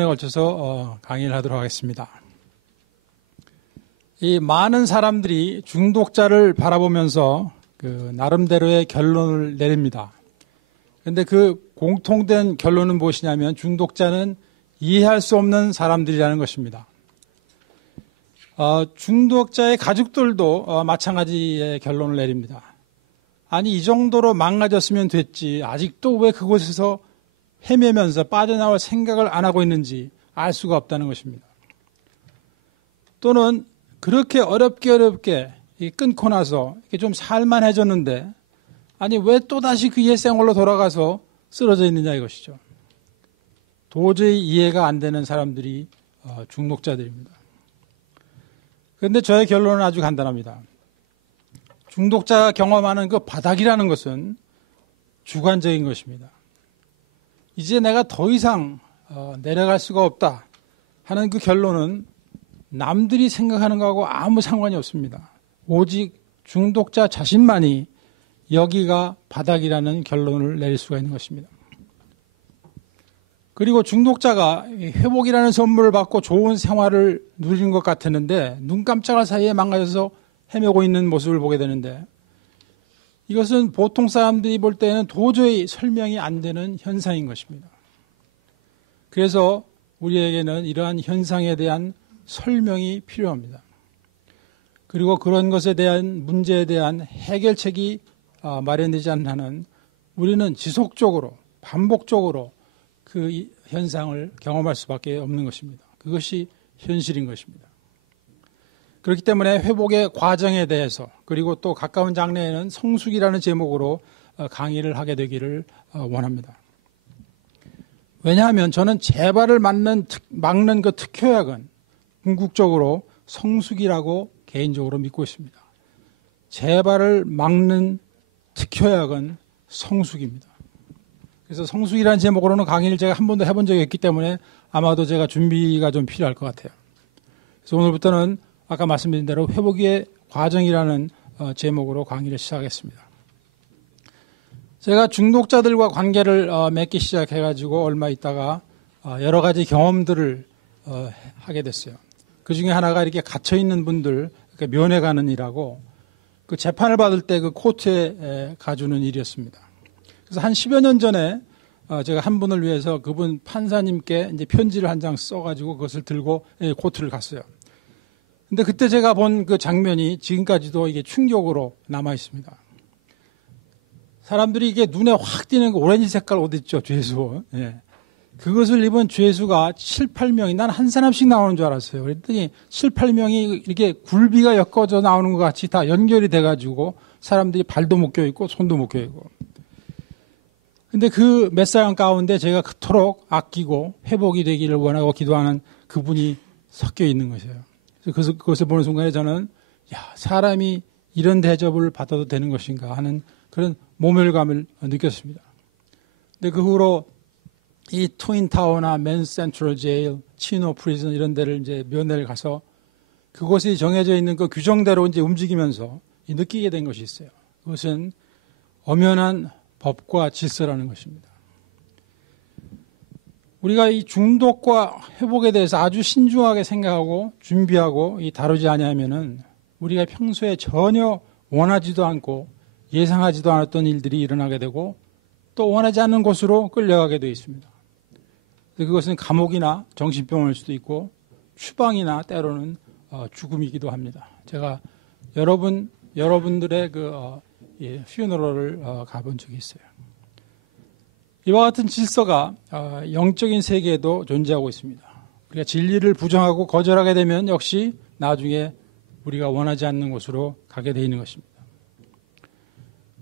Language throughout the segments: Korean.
에 걸쳐서 강의를 하도록 하겠습니다. 이 많은 사람들이 중독자를 바라보면서 그 나름대로의 결론을 내립니다. 그런데 그 공통된 결론은 무엇이냐면 중독자는 이해할 수 없는 사람들이라는 것입니다. 중독자의 가족들도 마찬가지의 결론을 내립니다. 아니, 이 정도로 망가졌으면 됐지 아직도 왜 그곳에서 헤매면서 빠져나올 생각을 안 하고 있는지 알 수가 없다는 것입니다. 또는 그렇게 어렵게 끊고 나서 이렇게 좀 살만해졌는데 아니 왜 또다시 그 옛 생활로 돌아가서 쓰러져 있느냐 이것이죠. 도저히 이해가 안 되는 사람들이 중독자들입니다. 그런데 저의 결론은 아주 간단합니다. 중독자가 경험하는 그 바닥이라는 것은 주관적인 것입니다. 이제 내가 더 이상 내려갈 수가 없다 하는 그 결론은 남들이 생각하는 것하고 아무 상관이 없습니다. 오직 중독자 자신만이 여기가 바닥이라는 결론을 내릴 수가 있는 것입니다. 그리고 중독자가 회복이라는 선물을 받고 좋은 생활을 누리는 것 같았는데 눈 깜짝할 사이에 망가져서 헤매고 있는 모습을 보게 되는데 이것은 보통 사람들이 볼 때는 도저히 설명이 안 되는 현상인 것입니다. 그래서 우리에게는 이러한 현상에 대한 설명이 필요합니다. 그리고 그런 것에 대한 문제에 대한 해결책이 마련되지 않는 한은 우리는 지속적으로 반복적으로 그 현상을 경험할 수밖에 없는 것입니다. 그것이 현실인 것입니다. 그렇기 때문에 회복의 과정에 대해서 그리고 또 가까운 장래에는 성숙이라는 제목으로 강의를 하게 되기를 원합니다. 왜냐하면 저는 재발을 막는 그 특효약은 궁극적으로 성숙이라고 개인적으로 믿고 있습니다. 재발을 막는 특효약은 성숙입니다. 그래서 성숙이라는 제목으로는 강의를 제가 한 번도 해본 적이 없기 때문에 아마도 제가 준비가 좀 필요할 것 같아요. 그래서 오늘부터는 아까 말씀드린 대로 회복의 과정이라는 제목으로 강의를 시작하겠습니다. 제가 중독자들과 관계를 맺기 시작해가지고 얼마 있다가 여러 가지 경험들을 하게 됐어요. 그 중에 하나가 이렇게 갇혀있는 분들, 그러니까 면회가는 일하고 그 재판을 받을 때 그 코트에 가주는 일이었습니다. 그래서 한 10여 년 전에 제가 한 분을 위해서 그분 판사님께 이제 편지를 한 장 써가지고 그것을 들고 코트를 갔어요. 근데 그때 제가 본 그 장면이 지금까지도 이게 충격으로 남아 있습니다. 사람들이 이게 눈에 확 띄는 그 오렌지 색깔 옷 있죠, 죄수. 예. 그것을 입은 죄수가 7, 8명이, 난 한 사람씩 나오는 줄 알았어요. 그랬더니 7, 8명이 이렇게 굴비가 엮어져 나오는 것 같이 다 연결이 돼가지고 사람들이 발도 묶여 있고 손도 묶여 있고. 근데 그 몇 사람 가운데 제가 그토록 아끼고 회복이 되기를 원하고 기도하는 그분이 섞여 있는 것이에요. 그래서 그것을 보는 순간에 저는 사람이 이런 대접을 받아도 되는 것인가 하는 그런 모멸감을 느꼈습니다. 근데 그 후로 이 트윈타워나 맨 센트럴 제일, 치노 프리즌 이런 데를 이제 면회를 가서 그곳이 정해져 있는 그 규정대로 이제 움직이면서 느끼게 된 것이 있어요. 그것은 엄연한 법과 질서라는 것입니다. 우리가 이 중독과 회복에 대해서 아주 신중하게 생각하고 준비하고 다루지 않으면은 우리가 평소에 전혀 원하지도 않고 예상하지도 않았던 일들이 일어나게 되고 또 원하지 않는 곳으로 끌려가게 되어 있습니다. 그것은 감옥이나 정신병원일 수도 있고 추방이나 때로는 죽음이기도 합니다. 제가 여러분들의 퓨너럴을 가본 적이 있어요. 이와 같은 질서가 영적인 세계에도 존재하고 있습니다. 우리가 진리를 부정하고 거절하게 되면 역시 나중에 우리가 원하지 않는 곳으로 가게 되어 있는 것입니다.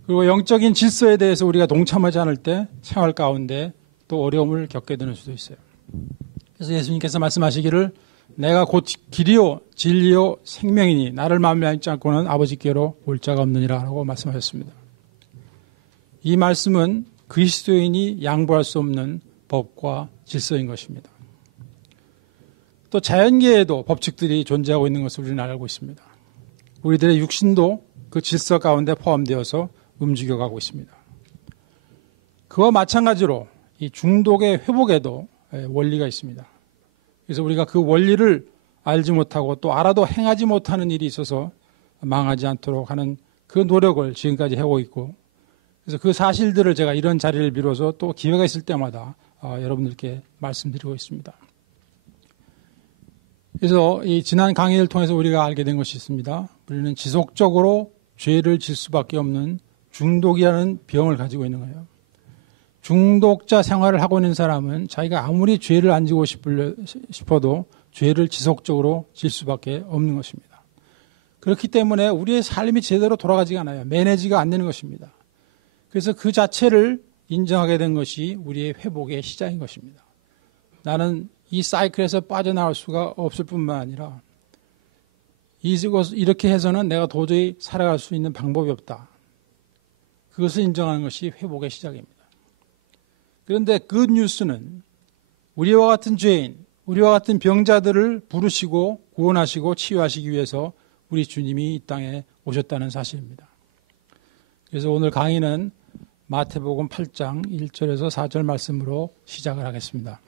그리고 영적인 질서에 대해서 우리가 동참하지 않을 때 생활 가운데 또 어려움을 겪게 되는 수도 있어요. 그래서 예수님께서 말씀하시기를 내가 곧 길이요 진리요 생명이니 나를 말미암지 않고는 아버지께로 올 자가 없느니라 라고 말씀하셨습니다. 이 말씀은 그리스도인이 양보할 수 없는 법과 질서인 것입니다. 또 자연계에도 법칙들이 존재하고 있는 것을 우리는 알고 있습니다. 우리들의 육신도 그 질서 가운데 포함되어서 움직여가고 있습니다. 그와 마찬가지로 이 중독의 회복에도 원리가 있습니다. 그래서 우리가 그 원리를 알지 못하고 또 알아도 행하지 못하는 일이 있어서 망하지 않도록 하는 그 노력을 지금까지 해오고 있고, 그래서 그 사실들을 제가 이런 자리를 빌어서 또 기회가 있을 때마다 여러분들께 말씀드리고 있습니다. 그래서 이 지난 강의를 통해서 우리가 알게 된 것이 있습니다. 우리는 지속적으로 죄를 질 수밖에 없는 중독이라는 병을 가지고 있는 거예요. 중독자 생활을 하고 있는 사람은 자기가 아무리 죄를 안 지고 싶어도 죄를 지속적으로 질 수밖에 없는 것입니다. 그렇기 때문에 우리의 삶이 제대로 돌아가지가 않아요. 매니지가 안 되는 것입니다. 그래서 그 자체를 인정하게 된 것이 우리의 회복의 시작인 것입니다. 나는 이 사이클에서 빠져나올 수가 없을 뿐만 아니라 이렇게 해서는 내가 도저히 살아갈 수 있는 방법이 없다. 그것을 인정하는 것이 회복의 시작입니다. 그런데 그 뉴스는 우리와 같은 죄인, 우리와 같은 병자들을 부르시고 구원하시고 치유하시기 위해서 우리 주님이 이 땅에 오셨다는 사실입니다. 그래서 오늘 강의는 마태복음 8장 1절에서 4절 말씀으로 시작을 하겠습니다.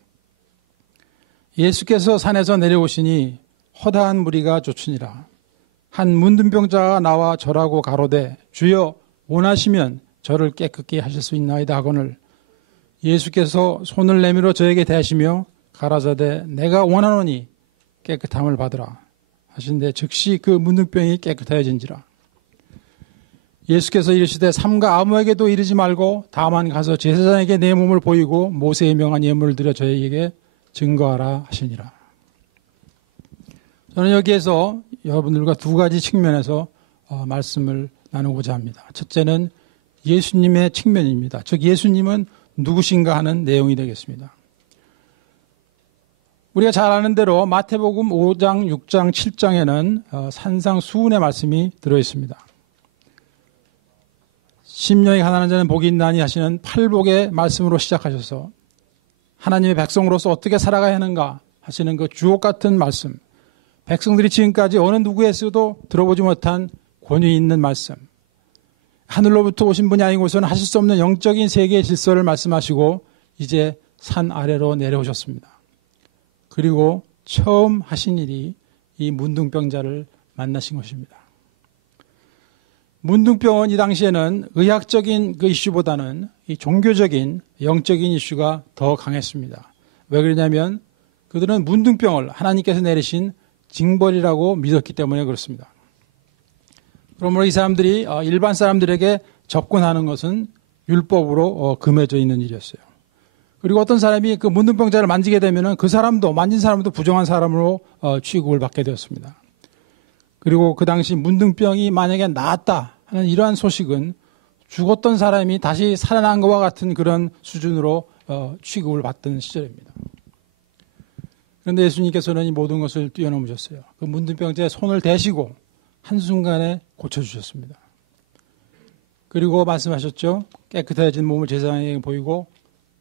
예수께서 산에서 내려오시니 허다한 무리가 쫓으니라. 한 문둥병자가 나와 절하고 가로되 주여 원하시면 저를 깨끗게 하실 수 있나이다 하거늘 예수께서 손을 내밀어 저에게 대하시며 가라사대 내가 원하노니 깨끗함을 받으라 하신데 즉시 그 문둥병이 깨끗하여진지라. 예수께서 이르시되 삼가 아무에게도 이르지 말고 다만 가서 제사장에게 내 몸을 보이고 모세의 명한 예물을 드려 저에게 증거하라 하시니라. 저는 여기에서 여러분들과 두 가지 측면에서 말씀을 나누고자 합니다. 첫째는 예수님의 측면입니다. 즉 예수님은 누구신가 하는 내용이 되겠습니다. 우리가 잘 아는 대로 마태복음 5장, 6장, 7장에는 산상수훈의 말씀이 들어있습니다. 심령이 가난한 자는 복이 있나니 하시는 팔복의 말씀으로 시작하셔서 하나님의 백성으로서 어떻게 살아가야 하는가 하시는 그 주옥 같은 말씀, 백성들이 지금까지 어느 누구에서도 들어보지 못한 권위 있는 말씀, 하늘로부터 오신 분이 아니고서는 하실 수 없는 영적인 세계의 질서를 말씀하시고 이제 산 아래로 내려오셨습니다. 그리고 처음 하신 일이 이 문둥병자를 만나신 것입니다. 문둥병은 이 당시에는 의학적인 그 이슈보다는 이 종교적인 영적인 이슈가 더 강했습니다. 왜 그러냐면 그들은 문둥병을 하나님께서 내리신 징벌이라고 믿었기 때문에 그렇습니다. 그러므로 이 사람들이 일반 사람들에게 접근하는 것은 율법으로 금해져 있는 일이었어요. 그리고 어떤 사람이 그 문둥병자를 만지게 되면 그 사람도 만진 사람도 부정한 사람으로 취급을 받게 되었습니다. 그리고 그 당시 문둥병이 만약에 나았다 하는 이러한 소식은 죽었던 사람이 다시 살아난 것과 같은 그런 수준으로 취급을 받던 시절입니다. 그런데 예수님께서는 이 모든 것을 뛰어넘으셨어요. 그 문둥병자의 손을 대시고 한순간에 고쳐주셨습니다. 그리고 말씀하셨죠. 깨끗해진 몸을 제사장에게 보이고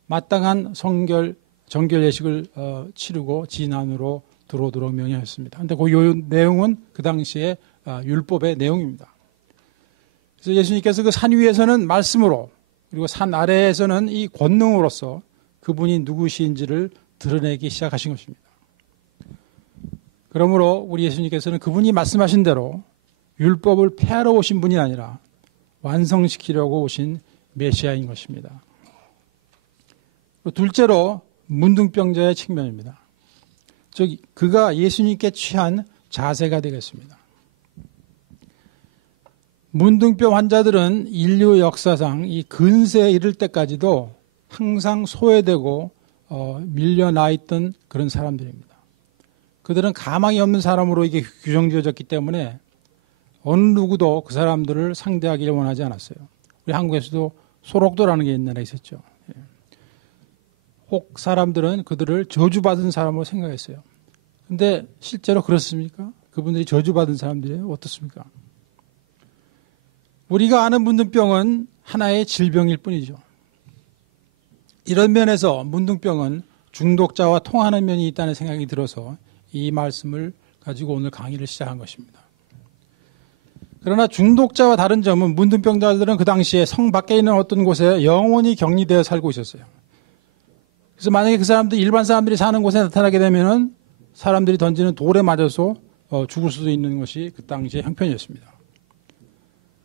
마땅한 정결 예식을 치르고 진 안으로 들어오도록 명령했습니다. 그런데 그 내용은 그 당시에 율법의 내용입니다. 그래서 예수님께서 그 산 위에서는 말씀으로 그리고 산 아래에서는 이 권능으로서 그분이 누구신지를 드러내기 시작하신 것입니다. 그러므로 우리 예수님께서는 그분이 말씀하신 대로 율법을 폐하러 오신 분이 아니라 완성시키려고 오신 메시아인 것입니다. 둘째로 문둥병자의 측면입니다. 즉 그가 예수님께 취한 자세가 되겠습니다. 문둥병 환자들은 인류 역사상 이 근세에 이를 때까지도 항상 소외되고 밀려나 있던 그런 사람들입니다. 그들은 가망이 없는 사람으로 이게 규정지어졌기 때문에 어느 누구도 그 사람들을 상대하기를 원하지 않았어요. 우리 한국에서도 소록도라는 게 옛날에 있었죠. 혹 사람들은 그들을 저주받은 사람으로 생각했어요. 그런데 실제로 그렇습니까? 그분들이 저주받은 사람들이에요? 어떻습니까? 우리가 아는 문둥병은 하나의 질병일 뿐이죠. 이런 면에서 문둥병은 중독자와 통하는 면이 있다는 생각이 들어서 이 말씀을 가지고 오늘 강의를 시작한 것입니다. 그러나 중독자와 다른 점은 문둥병자들은 그 당시에 성 밖에 있는 어떤 곳에 영원히 격리되어 살고 있었어요. 그래서 만약에 그 사람들 일반 사람들이 사는 곳에 나타나게 되면은 사람들이 던지는 돌에 맞아서 죽을 수도 있는 것이 그 당시의 형편이었습니다.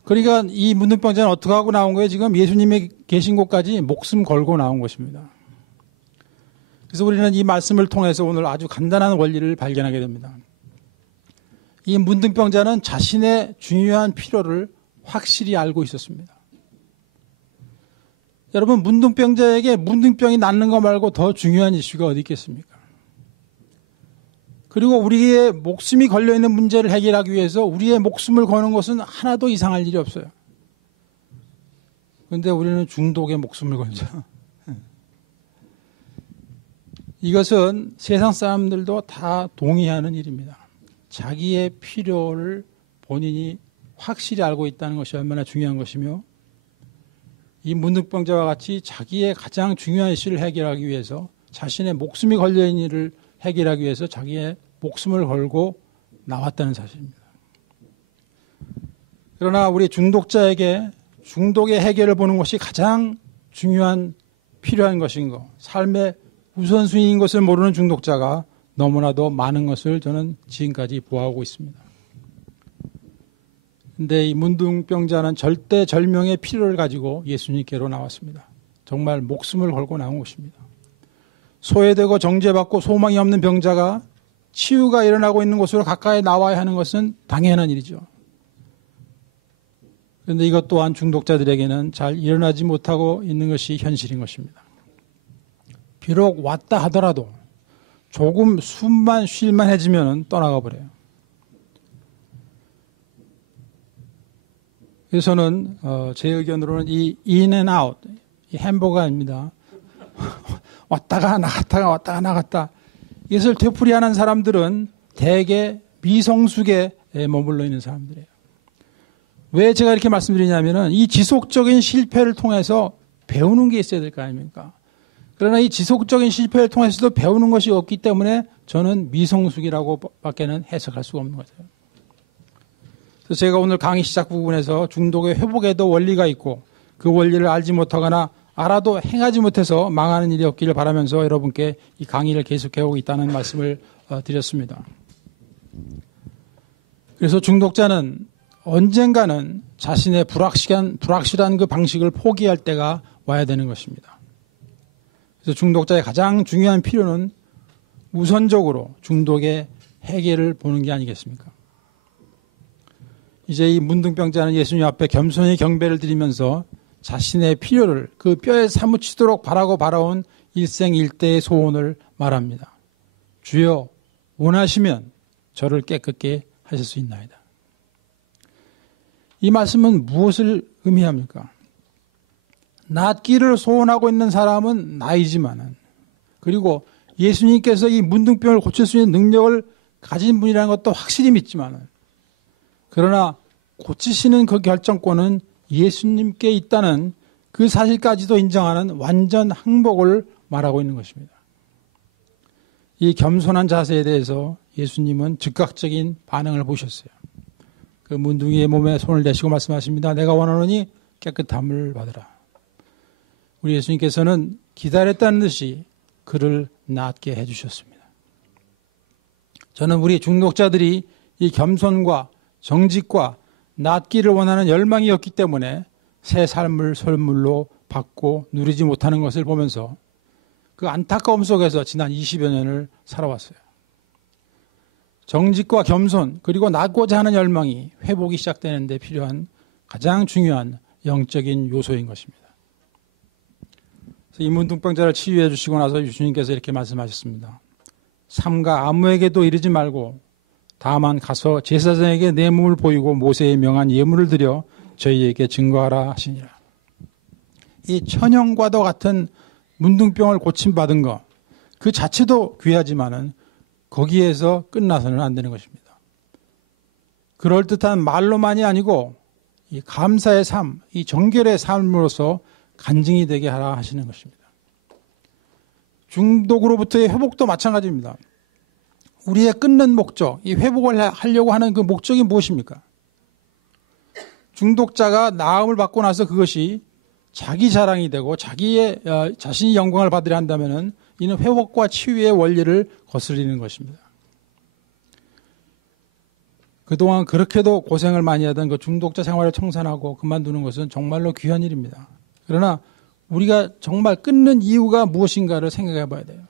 그러니까 이 문둥병자는 어떻게 하고 나온 거예요? 지금 예수님이 계신 곳까지 목숨 걸고 나온 것입니다. 그래서 우리는 이 말씀을 통해서 오늘 아주 간단한 원리를 발견하게 됩니다. 이 문둥병자는 자신의 중요한 필요를 확실히 알고 있었습니다. 여러분, 문둥병자에게 문둥병이 낫는 거 말고 더 중요한 이슈가 어디 있겠습니까? 그리고 우리의 목숨이 걸려있는 문제를 해결하기 위해서 우리의 목숨을 거는 것은 하나도 이상할 일이 없어요. 그런데 우리는 중독의 목숨을 걸죠. 이것은 세상 사람들도 다 동의하는 일입니다. 자기의 필요를 본인이 확실히 알고 있다는 것이 얼마나 중요한 것이며, 이 문둥병자와 같이 자기의 가장 중요한 이슈를 해결하기 위해서, 자신의 목숨이 걸려있는 일을 해결하기 위해서 자기의 목숨을 걸고 나왔다는 사실입니다. 그러나 우리 중독자에게 중독의 해결을 보는 것이 가장 중요한 필요한 것인 것, 삶의 우선순위인 것을 모르는 중독자가 너무나도 많은 것을 저는 지금까지 보아오고 있습니다. 그런데 이 문둥병자는 절대절명의 필요를 가지고 예수님께로 나왔습니다. 정말 목숨을 걸고 나온 것입니다. 소외되고 정죄받고 소망이 없는 병자가 치유가 일어나고 있는 곳으로 가까이 나와야 하는 것은 당연한 일이죠. 그런데 이것 또한 중독자들에게는 잘 일어나지 못하고 있는 것이 현실인 것입니다. 비록 왔다 하더라도 조금 숨만 쉴만 해지면 떠나가 버려요. 그래서 저는 제 의견으로는 이 in and out, 이 햄버거 아닙니다. 왔다가 나갔다가 왔다가 나갔다. 이것을 되풀이하는 사람들은 대개 미성숙에 머물러 있는 사람들이에요. 왜 제가 이렇게 말씀드리냐면은 이 지속적인 실패를 통해서 배우는 게 있어야 될 거 아닙니까? 그러나 이 지속적인 실패를 통해서도 배우는 것이 없기 때문에 저는 미성숙이라고 밖에는 해석할 수가 없는 거죠. 그래서 제가 오늘 강의 시작 부분에서 중독의 회복에도 원리가 있고 그 원리를 알지 못하거나 알아도 행하지 못해서 망하는 일이 없기를 바라면서 여러분께 이 강의를 계속해오고 있다는 말씀을 드렸습니다. 그래서 중독자는 언젠가는 자신의 불확실한 그 방식을 포기할 때가 와야 되는 것입니다. 그래서 중독자의 가장 중요한 필요는 우선적으로 중독의 해결을 보는 게 아니겠습니까? 이제 이 문둥병자는 예수님 앞에 겸손히 경배를 드리면서 자신의 필요를 그 뼈에 사무치도록 바라고 바라온 일생일대의 소원을 말합니다. 주여, 원하시면 저를 깨끗게 하실 수 있나이다. 이 말씀은 무엇을 의미합니까? 낫기를 소원하고 있는 사람은 나이지만은, 그리고 예수님께서 이 문둥병을 고칠 수 있는 능력을 가진 분이라는 것도 확실히 믿지만은, 그러나 고치시는 그 결정권은 예수님께 있다는 그 사실까지도 인정하는 완전 항복을 말하고 있는 것입니다. 이 겸손한 자세에 대해서 예수님은 즉각적인 반응을 보셨어요. 그 문둥이의 몸에 손을 대시고 말씀하십니다. 내가 원하노니 깨끗함을 받으라. 우리 예수님께서는 기다렸다는 듯이 그를 낫게 해주셨습니다. 저는 우리 중독자들이 이 겸손과 정직과 낫기를 원하는 열망이었기 때문에 새 삶을 선물로 받고 누리지 못하는 것을 보면서 그 안타까움 속에서 지난 20여 년을 살아왔어요. 정직과 겸손 그리고 낫고자 하는 열망이 회복이 시작되는 데 필요한 가장 중요한 영적인 요소인 것입니다. 그래서 이 문둥병자를 치유해 주시고 나서 예수님께서 이렇게 말씀하셨습니다. 삼가 아무에게도 이르지 말고 다만 가서 제사장에게 내 몸을 보이고 모세의 명한 예물을 드려 저희에게 증거하라 하시니라. 이 천형과도 같은 문둥병을 고침받은 것, 그 자체도 귀하지만은 거기에서 끝나서는 안 되는 것입니다. 그럴듯한 말로만이 아니고 이 감사의 삶, 이 정결의 삶으로서 간증이 되게 하라 하시는 것입니다. 중독으로부터의 회복도 마찬가지입니다. 우리의 끊는 목적, 이 회복을 하려고 하는 그 목적이 무엇입니까? 중독자가 나음을 받고 나서 그것이 자기 자랑이 되고 자신이 영광을 받으려 한다면은 이는 회복과 치유의 원리를 거스르는 것입니다. 그동안 그렇게도 고생을 많이 하던 그 중독자 생활을 청산하고 그만두는 것은 정말로 귀한 일입니다. 그러나 우리가 정말 끊는 이유가 무엇인가를 생각해 봐야 돼요.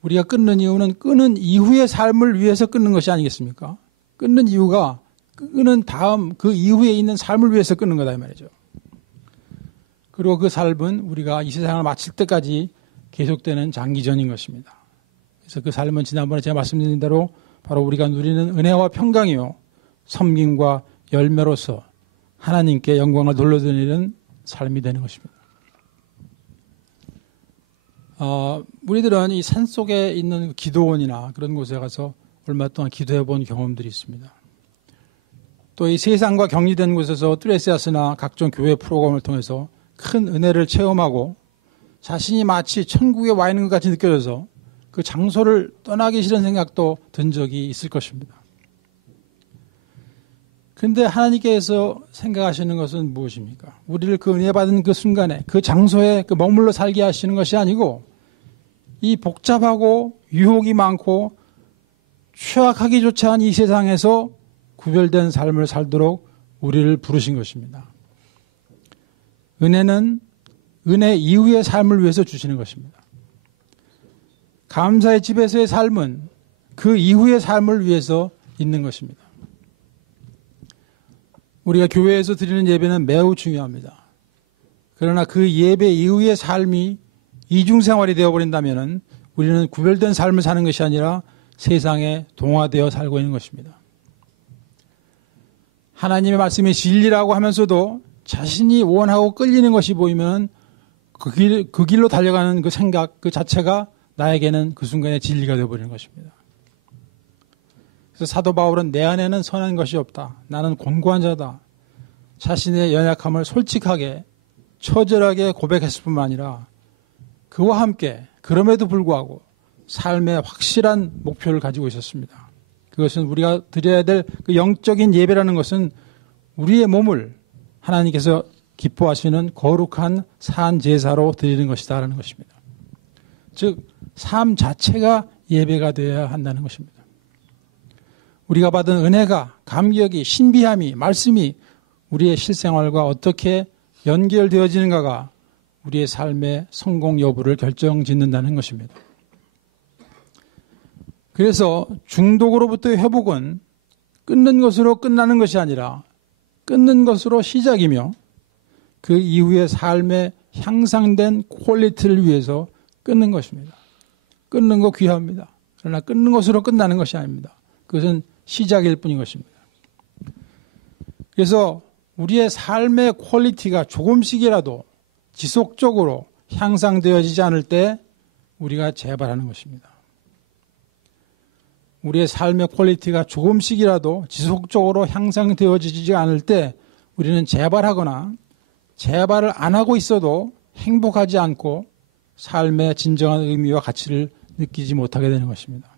우리가 끊는 이유는 끊은 이후의 삶을 위해서 끊는 것이 아니겠습니까? 끊는 이유가 끊은 다음 그 이후에 있는 삶을 위해서 끊는 거다 이 말이죠. 그리고 그 삶은 우리가 이 세상을 마칠 때까지 계속되는 장기전인 것입니다. 그래서 그 삶은 지난번에 제가 말씀드린 대로 바로 우리가 누리는 은혜와 평강이요 섬김과 열매로서 하나님께 영광을 돌려드리는 삶이 되는 것입니다. 우리들은 이 산속에 있는 기도원이나 그런 곳에 가서 얼마 동안 기도해 본 경험들이 있습니다. 또 이 세상과 격리된 곳에서 트레시아스나 각종 교회 프로그램을 통해서 큰 은혜를 체험하고 자신이 마치 천국에 와 있는 것 같이 느껴져서 그 장소를 떠나기 싫은 생각도 든 적이 있을 것입니다. 그런데 하나님께서 생각하시는 것은 무엇입니까? 우리를 그 은혜 받은 그 순간에 그 장소에 그 머물러 살게 하시는 것이 아니고 이 복잡하고 유혹이 많고 취약하기조차 한 이 세상에서 구별된 삶을 살도록 우리를 부르신 것입니다. 은혜는 은혜 이후의 삶을 위해서 주시는 것입니다. 감사의 집에서의 삶은 그 이후의 삶을 위해서 있는 것입니다. 우리가 교회에서 드리는 예배는 매우 중요합니다. 그러나 그 예배 이후의 삶이 이중생활이 되어버린다면 우리는 구별된 삶을 사는 것이 아니라 세상에 동화되어 살고 있는 것입니다. 하나님의 말씀이 진리라고 하면서도 자신이 원하고 끌리는 것이 보이면 그 길로 달려가는 그 생각 그 자체가 나에게는 그 순간에 진리가 되어버리는 것입니다. 그래서 사도 바울은 내 안에는 선한 것이 없다. 나는 곤고한 자다. 자신의 연약함을 솔직하게 처절하게 고백했을 뿐만 아니라 그와 함께 그럼에도 불구하고 삶의 확실한 목표를 가지고 있었습니다. 그것은 우리가 드려야 될 그 영적인 예배라는 것은 우리의 몸을 하나님께서 기뻐하시는 거룩한 산 제사로 드리는 것이다라는 것입니다. 즉 삶 자체가 예배가 되어야 한다는 것입니다. 우리가 받은 은혜가 감격이 신비함이 말씀이 우리의 실생활과 어떻게 연결되어지는가가 우리의 삶의 성공 여부를 결정짓는다는 것입니다. 그래서 중독으로부터의 회복은 끊는 것으로 끝나는 것이 아니라 끊는 것으로 시작이며 그 이후의 삶의 향상된 퀄리티를 위해서 끊는 것입니다. 끊는 거 귀합니다. 그러나 끊는 것으로 끝나는 것이 아닙니다. 그것은 시작일 뿐인 것입니다. 그래서 우리의 삶의 퀄리티가 조금씩이라도 지속적으로 향상되어지지 않을 때 우리가 재발하는 것입니다. 우리의 삶의 퀄리티가 조금씩이라도 지속적으로 향상되어지지 않을 때 우리는 재발하거나 재발을 안 하고 있어도 행복하지 않고 삶의 진정한 의미와 가치를 느끼지 못하게 되는 것입니다.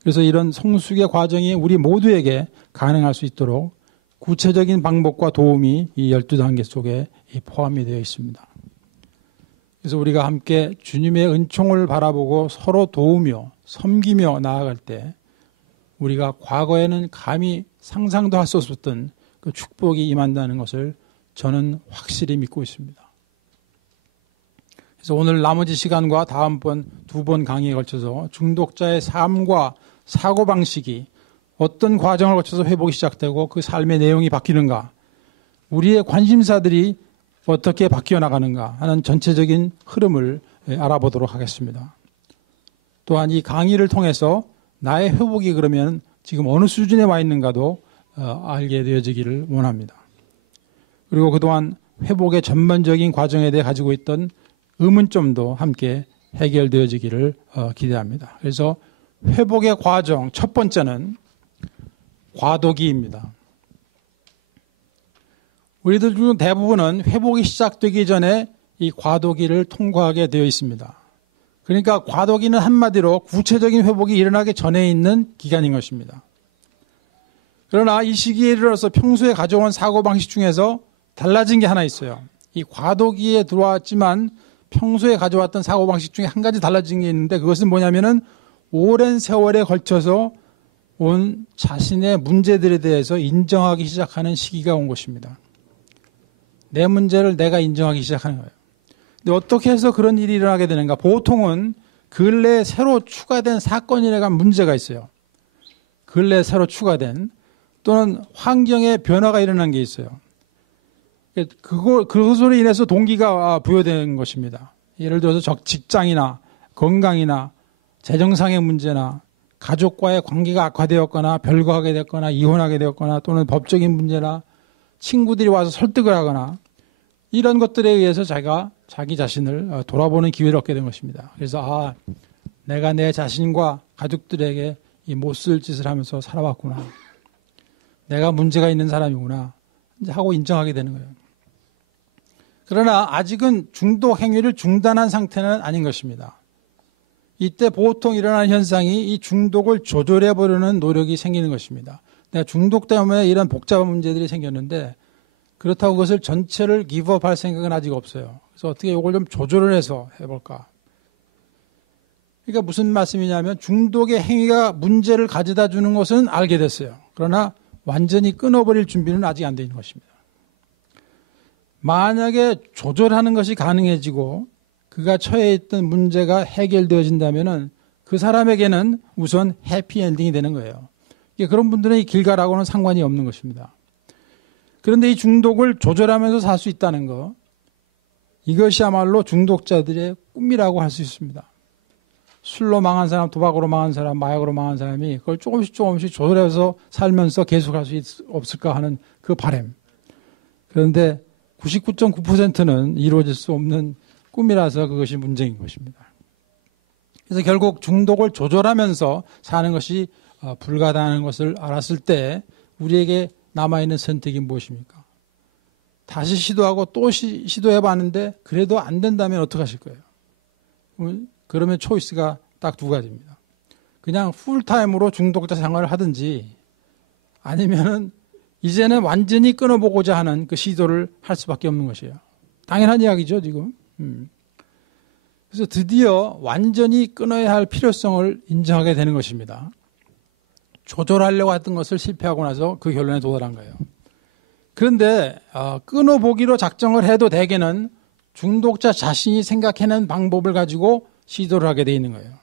그래서 이런 성숙의 과정이 우리 모두에게 가능할 수 있도록 구체적인 방법과 도움이 이 12단계 속에 포함이 되어 있습니다. 그래서 우리가 함께 주님의 은총을 바라보고 서로 도우며 섬기며 나아갈 때 우리가 과거에는 감히 상상도 할 수 없었던 그 축복이 임한다는 것을 저는 확실히 믿고 있습니다. 그래서 오늘 나머지 시간과 다음번 2번 강의에 걸쳐서 중독자의 삶과 사고방식이 어떤 과정을 거쳐서 회복이 시작되고 그 삶의 내용이 바뀌는가, 우리의 관심사들이 어떻게 바뀌어 나가는가 하는 전체적인 흐름을 알아보도록 하겠습니다. 또한 이 강의를 통해서 나의 회복이 그러면 지금 어느 수준에 와 있는가도 알게 되어지기를 원합니다. 그리고 그동안 회복의 전반적인 과정에 대해 가지고 있던 의문점도 함께 해결되어지기를 기대합니다. 그래서 회복의 과정 첫 번째는 과도기입니다. 우리들 중 대부분은 회복이 시작되기 전에 이 과도기를 통과하게 되어 있습니다. 그러니까 과도기는 한마디로 구체적인 회복이 일어나기 전에 있는 기간인 것입니다. 그러나 이 시기에 이르러서 평소에 가져온 사고방식 중에서 달라진 게 하나 있어요. 이 과도기에 들어왔지만 평소에 가져왔던 사고방식 중에 한 가지 달라진 게 있는데 그것은 뭐냐면은 오랜 세월에 걸쳐서 온 자신의 문제들에 대해서 인정하기 시작하는 시기가 온 것입니다. 내 문제를 내가 인정하기 시작하는 거예요. 근데 어떻게 해서 그런 일이 일어나게 되는가? 보통은 근래에 새로 추가된 사건이나 문제가 있어요. 근래에 새로 추가된 또는 환경의 변화가 일어난 게 있어요. 그것으로 인해서 동기가 부여된 것입니다. 예를 들어서 직장이나 건강이나 재정상의 문제나 가족과의 관계가 악화되었거나 별거하게 됐거나 이혼하게 되었거나 또는 법적인 문제나 친구들이 와서 설득을 하거나 이런 것들에 의해서 자기 자신을 돌아보는 기회를 얻게 된 것입니다. 그래서 내가 내 자신과 가족들에게 이 못 쓸 짓을 하면서 살아왔구나. 내가 문제가 있는 사람이구나 하고 인정하게 되는 거예요. 그러나 아직은 중독 행위를 중단한 상태는 아닌 것입니다. 이때 보통 일어나는 현상이 이 중독을 조절해보려는 노력이 생기는 것입니다. 내가 중독 때문에 이런 복잡한 문제들이 생겼는데 그렇다고 그것을 전체를 기브업할 생각은 아직 없어요. 그래서 어떻게 이걸 좀 조절을 해서 해볼까. 그러니까 무슨 말씀이냐면 중독의 행위가 문제를 가져다 주는 것은 알게 됐어요. 그러나 완전히 끊어버릴 준비는 아직 안 되어 있는 것입니다. 만약에 조절하는 것이 가능해지고 그가 처해 있던 문제가 해결되어진다면 그 사람에게는 우선 해피엔딩이 되는 거예요. 그런 분들은 이 길가라고는 상관이 없는 것입니다. 그런데 이 중독을 조절하면서 살 수 있다는 것, 이것이야말로 중독자들의 꿈이라고 할 수 있습니다. 술로 망한 사람, 도박으로 망한 사람, 마약으로 망한 사람이 그걸 조금씩 조절해서 살면서 계속할 수 없을까 하는 그 바람. 그런데 99.9%는 이루어질 수 없는 꿈이라서 그것이 문제인 것입니다. 그래서 결국 중독을 조절하면서 사는 것이 불가능한 것을 알았을 때 우리에게 남아있는 선택이 무엇입니까? 다시 시도하고 또 시도해봤는데 그래도 안 된다면 어떻게 하실 거예요? 그러면 초이스가 딱 두 가지입니다. 그냥 풀타임으로 중독자 생활을 하든지 아니면은 이제는 완전히 끊어보고자 하는 그 시도를 할 수밖에 없는 것이에요. 당연한 이야기죠, 지금. 그래서 드디어 완전히 끊어야 할 필요성을 인정하게 되는 것입니다. 조절하려고 했던 것을 실패하고 나서 그 결론에 도달한 거예요. 그런데 끊어보기로 작정을 해도 대개는 중독자 자신이 생각해낸 방법을 가지고 시도를 하게 돼 있는 거예요.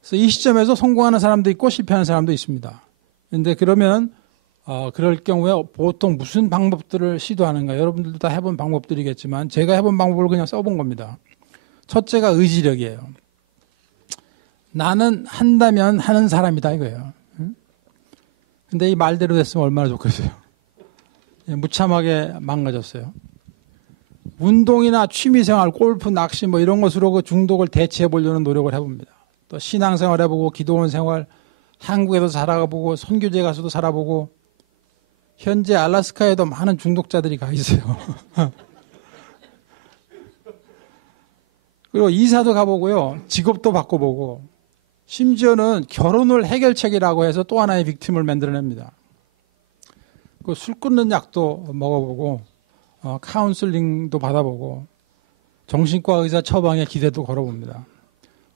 그래서 이 시점에서 성공하는 사람도 있고 실패하는 사람도 있습니다. 그런데 그러면 그럴 경우에 보통 무슨 방법들을 시도하는가? 여러분들도 다 해본 방법들이겠지만 제가 해본 방법을 그냥 써본 겁니다. 첫째가 의지력이에요. 나는 한다면 하는 사람이다 이거예요. 근데 이 말대로 됐으면 얼마나 좋겠어요. 무참하게 망가졌어요. 운동이나 취미생활, 골프, 낚시 뭐 이런 것으로 그 중독을 대체해 보려는 노력을 해봅니다. 또 신앙생활 해보고 기도원 생활, 한국에도 살아보고 선교제 가서도 살아보고 현재 알래스카에도 많은 중독자들이 가 있어요. 그리고 이사도 가보고요. 직업도 바꿔보고 심지어는 결혼을 해결책이라고 해서 또 하나의 빅팀을 만들어냅니다. 그 술 끊는 약도 먹어보고 카운슬링도 받아보고 정신과 의사 처방에 기대도 걸어봅니다.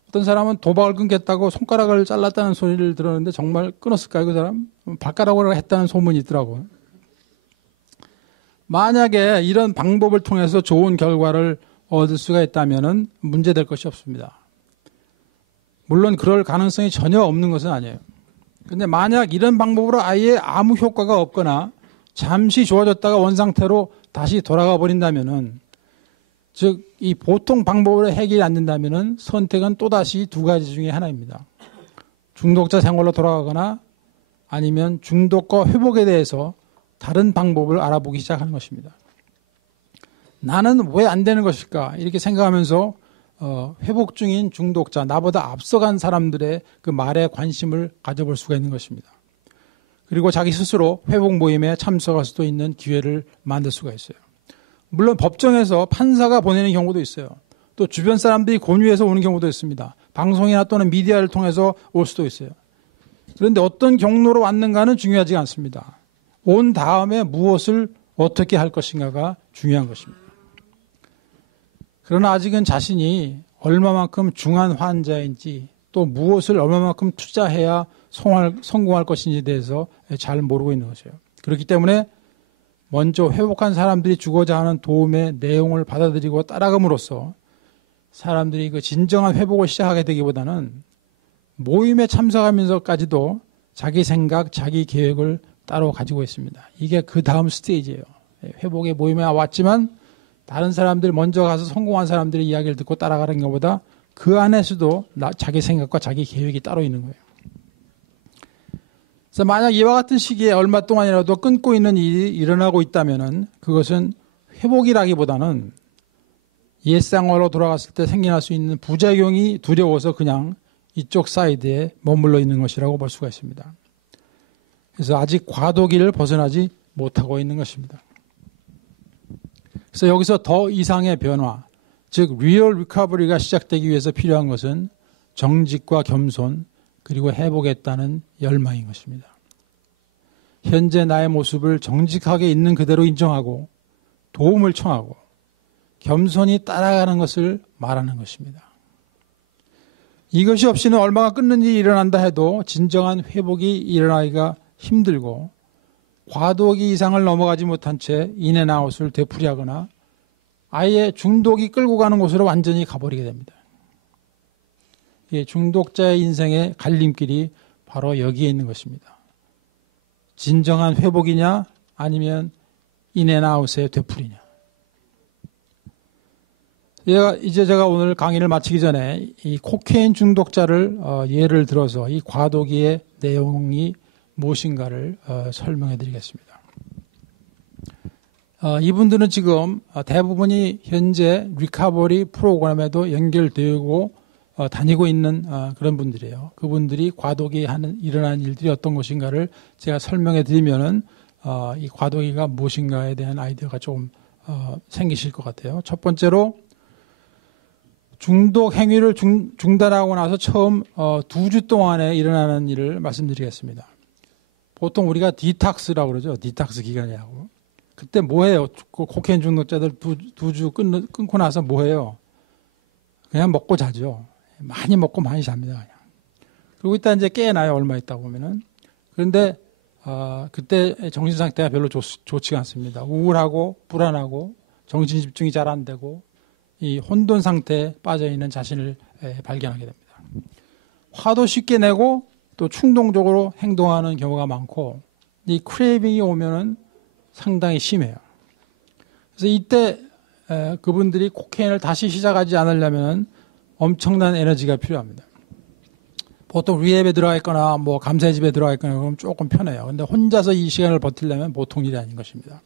어떤 사람은 도박을 끊겠다고 손가락을 잘랐다는 소리를 들었는데 정말 끊었을까요? 그 사람? 발가락으로 했다는 소문이 있더라고요. 만약에 이런 방법을 통해서 좋은 결과를 얻을 수가 있다면 문제될 것이 없습니다. 물론 그럴 가능성이 전혀 없는 것은 아니에요. 그런데 만약 이런 방법으로 아예 아무 효과가 없거나 잠시 좋아졌다가 원상태로 다시 돌아가 버린다면은 즉 이 보통 방법으로 해결이 안 된다면은 선택은 또다시 두 가지 중에 하나입니다. 중독자 생활로 돌아가거나 아니면 중독과 회복에 대해서 다른 방법을 알아보기 시작하는 것입니다. 나는 왜 안 되는 것일까? 이렇게 생각하면서 회복 중인 중독자, 나보다 앞서간 사람들의 그 말에 관심을 가져볼 수가 있는 것입니다. 그리고 자기 스스로 회복 모임에 참석할 수도 있는 기회를 만들 수가 있어요. 물론 법정에서 판사가 보내는 경우도 있어요. 또 주변 사람들이 권유해서 오는 경우도 있습니다. 방송이나 또는 미디어를 통해서 올 수도 있어요. 그런데 어떤 경로로 왔는가는 중요하지 않습니다. 온 다음에 무엇을 어떻게 할 것인가가 중요한 것입니다. 그러나 아직은 자신이 얼마만큼 중한 환자인지 또 무엇을 얼마만큼 투자해야 성공할 것인지에 대해서 잘 모르고 있는 것이에요. 그렇기 때문에 먼저 회복한 사람들이 주고자 하는 도움의 내용을 받아들이고 따라감으로써 사람들이 그 진정한 회복을 시작하게 되기보다는 모임에 참석하면서까지도 자기 생각, 자기 계획을 따로 가지고 있습니다. 이게 그 다음 스테이지예요. 회복의 모임에 왔지만 다른 사람들 먼저 가서 성공한 사람들의 이야기를 듣고 따라가는 것보다 그 안에서도 자기 생각과 자기 계획이 따로 있는 거예요. 그래서 만약 이와 같은 시기에 얼마 동안이라도 끊고 있는 일이 일어나고 있다면 그것은 회복이라기보다는 옛상으로 돌아갔을 때 생겨날 수 있는 부작용이 두려워서 그냥 이쪽 사이드에 머물러 있는 것이라고 볼 수가 있습니다. 그래서 아직 과도기를 벗어나지 못하고 있는 것입니다. 그래서 여기서 더 이상의 변화, 즉 리얼 리커버리가 시작되기 위해서 필요한 것은 정직과 겸손 그리고 회복했다는 열망인 것입니다. 현재 나의 모습을 정직하게 있는 그대로 인정하고 도움을 청하고 겸손히 따라가는 것을 말하는 것입니다. 이것이 없이는 얼마가 끊는 일이 일어난다 해도 진정한 회복이 일어나기가 힘들고 과도기 이상을 넘어가지 못한 채 인앤아웃을 되풀이하거나 아예 중독이 끌고 가는 곳으로 완전히 가버리게 됩니다. 중독자의 인생의 갈림길이 바로 여기에 있는 것입니다. 진정한 회복이냐 아니면 인앤아웃의 되풀이냐. 이제 제가 오늘 강의를 마치기 전에 이 코케인 중독자를 예를 들어서 이 과도기의 내용이 무엇인가를 설명해 드리겠습니다. 이분들은 지금 대부분이 현재 리커버리 프로그램에도 연결되고 다니고 있는 그런 분들이에요. 그분들이 과도기 일어나는 일들이 어떤 것인가를 제가 설명해 드리면은 이 과도기가 무엇인가에 대한 아이디어가 조금 생기실 것 같아요. 첫 번째로 중독 행위를 중단하고 나서 처음 2주 동안에 일어나는 일을 말씀드리겠습니다. 보통 우리가 디탁스라고 그러죠. 디탁스 기간이라고. 그때 뭐 해요? 코케인 중독자들 2주 끊고 나서 뭐 해요? 그냥 먹고 자죠. 많이 먹고 많이 잡니다. 그냥. 그리고 이따 이제 깨어나요. 얼마 있다 보면은. 그런데 그때 정신 상태가 별로 좋지가 않습니다. 우울하고 불안하고 정신 집중이 잘 안 되고 이 혼돈 상태에 빠져 있는 자신을 발견하게 됩니다. 화도 쉽게 내고 또 충동적으로 행동하는 경우가 많고 이 크레이빙이 오면은 상당히 심해요. 그래서 이때 그분들이 코케인을 다시 시작하지 않으려면 엄청난 에너지가 필요합니다. 보통 리헵에 들어가 있거나 뭐 감사집에 들어가 있거나 그러면 조금 편해요. 근데 혼자서 이 시간을 버티려면 보통 일이 아닌 것입니다.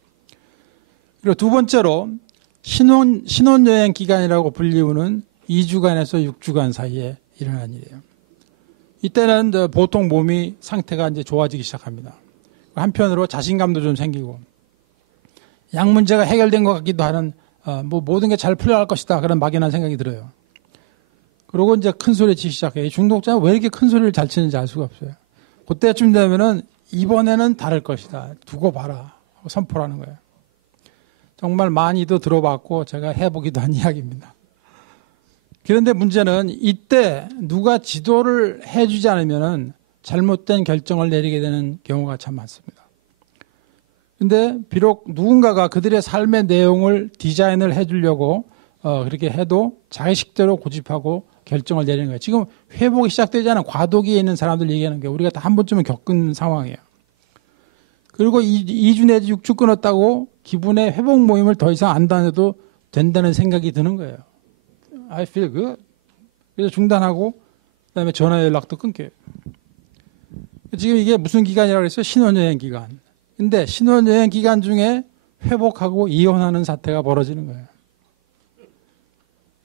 그리고 두 번째로 신혼여행 기간이라고 불리우는 2주간에서 6주간 사이에 일어난 일이에요. 이때는 보통 몸이 상태가 이제 좋아지기 시작합니다. 한편으로 자신감도 좀 생기고 약 문제가 해결된 것 같기도 하는 뭐 모든 게 잘 풀려갈 것이다 그런 막연한 생각이 들어요. 그리고 이제 큰 소리 치기 시작해요. 중독자는 왜 이렇게 큰 소리를 잘 치는지 알 수가 없어요. 그때쯤 되면은 이번에는 다를 것이다. 두고 봐라. 하고 선포를 하는 거예요. 정말 많이도 들어봤고 제가 해보기도 한 이야기입니다. 그런데 문제는 이때 누가 지도를 해주지 않으면은 잘못된 결정을 내리게 되는 경우가 참 많습니다. 근데 비록 누군가가 그들의 삶의 내용을 디자인을 해주려고 그렇게 해도 자기식대로 고집하고 결정을 내리는 거예요. 지금 회복이 시작되지 않은 과도기에 있는 사람들 얘기하는 게 우리가 다 한 번쯤은 겪은 상황이에요. 그리고 2주 내지 6주 끊었다고 기분의 회복 모임을 더 이상 안 다녀도 된다는 생각이 드는 거예요. I feel good. 그래서 중단하고 그다음에 전화 연락도 끊겨요. 지금 이게 무슨 기간이라고 그랬어요? 신혼여행 기간. 근데 신혼여행 기간 중에 회복하고 이혼하는 사태가 벌어지는 거예요.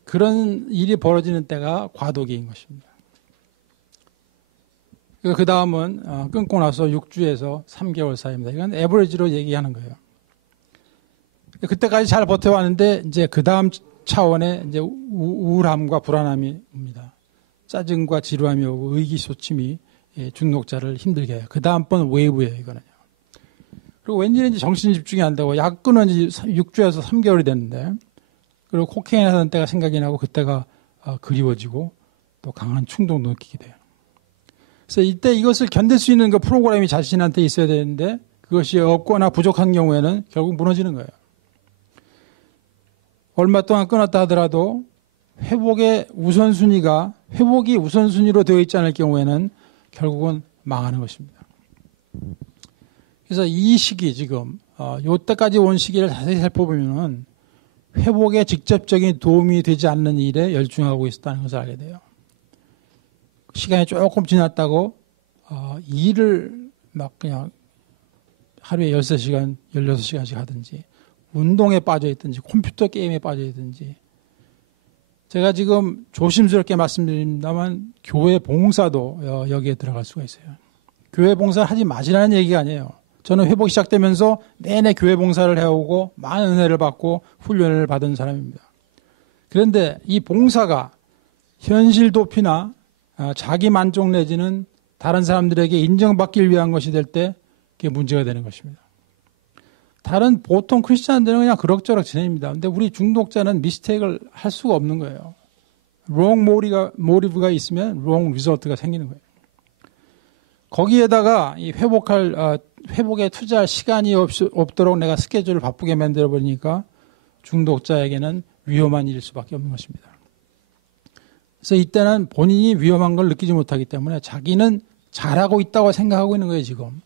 그런 일이 벌어지는 때가 과도기인 것입니다. 그 다음은 끊고 나서 6주에서 3개월 사이입니다. 이건 에버리지로 얘기하는 거예요. 그때까지 잘 버텨왔는데 이제 그 다음 차원에 이제 우울함과 불안함이 옵니다. 짜증과 지루함이 오고 의기소침이 중독자를 힘들게 해요. 그 다음번 웨이브예요, 이거는요. 그리고 웬일인지 정신 집중이 안 되고 약 끊은 지 6주에서 3개월이 됐는데 그리고 코케인 하던 때가 생각이 나고 그때가 그리워지고 또 강한 충동도 느끼게 돼요. 그래서 이때 이것을 견딜 수 있는 그 프로그램이 자신한테 있어야 되는데 그것이 없거나 부족한 경우에는 결국 무너지는 거예요. 얼마 동안 끊었다 하더라도 회복이 우선순위로 되어 있지 않을 경우에는 결국은 망하는 것입니다. 그래서 이 시기 지금 요때까지 온 시기를 자세히 살펴보면은 회복에 직접적인 도움이 되지 않는 일에 열중하고 있었다는 것을 알게 돼요. 시간이 조금 지났다고 일을 막 그냥 하루에 13시간, 16시간씩 하든지 운동에 빠져 있든지 컴퓨터 게임에 빠져 있든지 제가 지금 조심스럽게 말씀드립니다만 교회 봉사도 여기에 들어갈 수가 있어요. 교회 봉사를 하지 마시라는 얘기가 아니에요. 저는 회복이 시작되면서 내내 교회 봉사를 해오고 많은 은혜를 받고 훈련을 받은 사람입니다. 그런데 이 봉사가 현실 도피나 자기 만족 내지는 다른 사람들에게 인정받기 위한 것이 될 때 그게 문제가 되는 것입니다. 다른 보통 크리스찬들은 그냥 그럭저럭 지냅니다. 근데 우리 중독자는 미스테이크를 할 수가 없는 거예요. wrong motive가 있으면 wrong result가 생기는 거예요. 거기에다가 이 회복에 투자할 시간이 없도록 내가 스케줄을 바쁘게 만들어 버리니까 중독자에게는 위험한 일일 수밖에 없는 것입니다. 그래서 이때는 본인이 위험한 걸 느끼지 못하기 때문에 자기는 잘하고 있다고 생각하고 있는 거예요, 지금.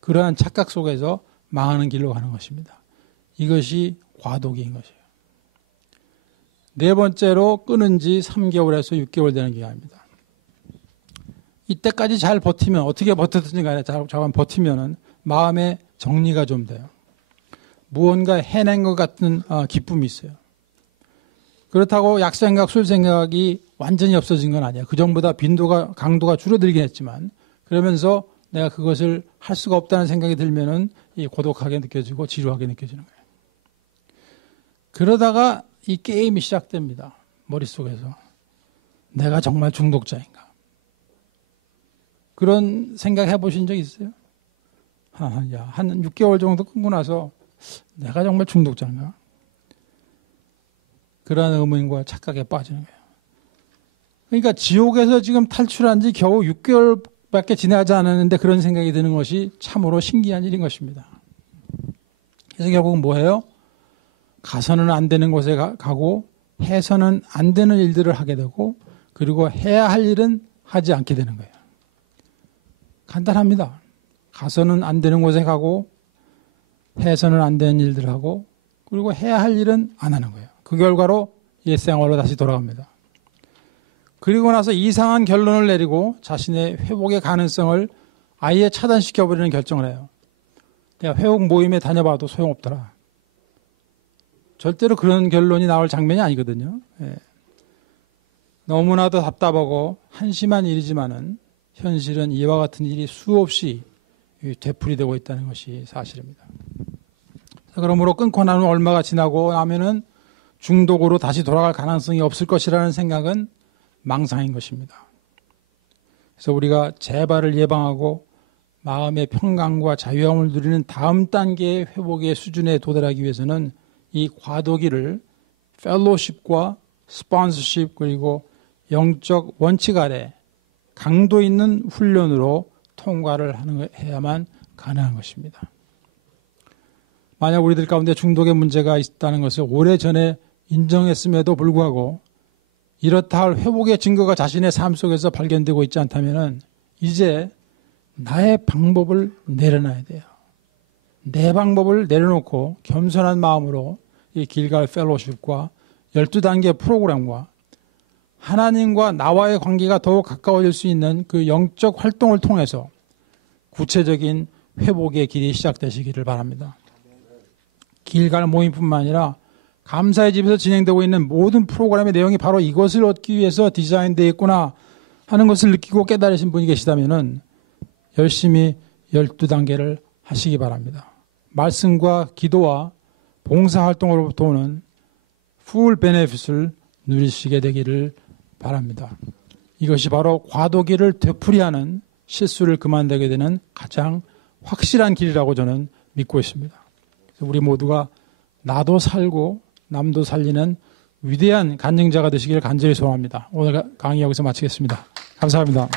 그러한 착각 속에서 망하는 길로 가는 것입니다. 이것이 과도기인 것이에요. 네 번째로 끊은 지 3개월에서 6개월 되는 기간입니다. 이때까지 잘 버티면 어떻게 버텼든지 간에 잘 버티면은 마음의 정리가 좀 돼요. 무언가 해낸 것 같은 기쁨이 있어요. 그렇다고 약생각, 술생각이 완전히 없어진 건 아니에요. 그전보다 강도가 줄어들긴 했지만 그러면서 내가 그것을 할 수가 없다는 생각이 들면은 이 고독하게 느껴지고 지루하게 느껴지는 거예요. 그러다가 이 게임이 시작됩니다. 머릿속에서. 내가 정말 중독자인가? 그런 생각 해보신 적 있어요? 한 6개월 정도 끊고 나서 내가 정말 중독자인가? 그러한 의문과 착각에 빠지는 거예요. 그러니까 지옥에서 지금 탈출한 지 겨우 6개월밖에 지나지 않았는데 그런 생각이 드는 것이 참으로 신기한 일인 것입니다. 그래서 결국 뭐예요? 가서는 안 되는 곳에 가고 해서는 안 되는 일들을 하게 되고 그리고 해야 할 일은 하지 않게 되는 거예요. 간단합니다. 가서는 안 되는 곳에 가고 해서는 안 되는 일들을 하고 그리고 해야 할 일은 안 하는 거예요. 그 결과로 옛생활로 다시 돌아갑니다. 그리고 나서 이상한 결론을 내리고 자신의 회복의 가능성을 아예 차단시켜버리는 결정을 해요. 내가 회복 모임에 다녀봐도 소용없더라. 절대로 그런 결론이 나올 장면이 아니거든요. 예. 너무나도 답답하고 한심한 일이지만은 현실은 이와 같은 일이 수없이 되풀이되고 있다는 것이 사실입니다. 그러므로 끊고 나면 얼마가 지나고 나면은 중독으로 다시 돌아갈 가능성이 없을 것이라는 생각은 망상인 것입니다. 그래서 우리가 재발을 예방하고 마음의 평강과 자유함을 누리는 다음 단계의 회복의 수준에 도달하기 위해서는 이 과도기를 펠로십과 스폰서십 그리고 영적 원칙 아래 강도 있는 훈련으로 통과를 해야만 가능한 것입니다. 만약 우리들 가운데 중독의 문제가 있다는 것을 오래전에 인정했음에도 불구하고 이렇다 할 회복의 증거가 자신의 삶 속에서 발견되고 있지 않다면 이제 나의 방법을 내려놔야 돼요. 내 방법을 내려놓고 겸손한 마음으로 이 길갈 펠로십과 12단계 프로그램과 하나님과 나와의 관계가 더욱 가까워질 수 있는 그 영적 활동을 통해서 구체적인 회복의 길이 시작되시기를 바랍니다. 길갈 모임뿐만 아니라 감사의 집에서 진행되고 있는 모든 프로그램의 내용이 바로 이것을 얻기 위해서 디자인되어 있구나 하는 것을 느끼고 깨달으신 분이 계시다면 열심히 12단계를 하시기 바랍니다. 말씀과 기도와 봉사활동으로부터 오는 풀 베네핏을 누리시게 되기를 바랍니다. 이것이 바로 과도기를 되풀이하는 실수를 그만두게 되는 가장 확실한 길이라고 저는 믿고 있습니다. 우리 모두가 나도 살고 남도 살리는 위대한 간증자가 되시기를 간절히 소원합니다. 오늘 강의 여기서 마치겠습니다. 감사합니다.